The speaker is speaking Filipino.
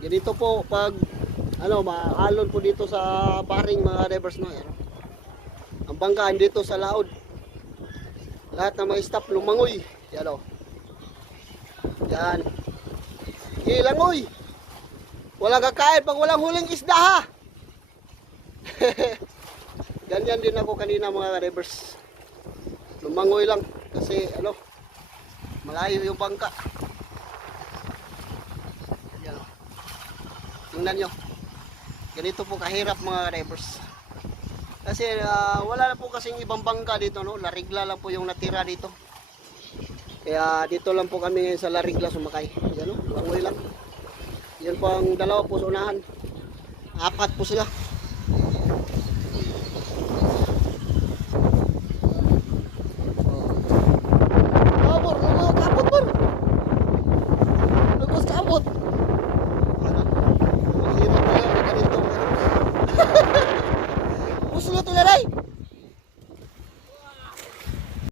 Ganito po pag maalon po dito sa paring mga drivers no. Yan. Ang bangka dito sa laod. Lahat ng mga staff lumangoy. Yan o. Yan. Ilangoy. Walang kakain pag walang huling isda ha. Ganyan din ako kanina mga drivers. Lumangoy lang kasi malayo yung bangka. Yan o. Tingnan nyo. Ganito po kahirap mga drivers. Kasi wala na po kasing ibang bangka dito no. Larigla lang po yung natira dito. Kaya dito lang po kami ngayon sa Larigla sumakay. Yan o. Lumangoy lang. Yan po ang dalawa po sa unahan. 4 po sila.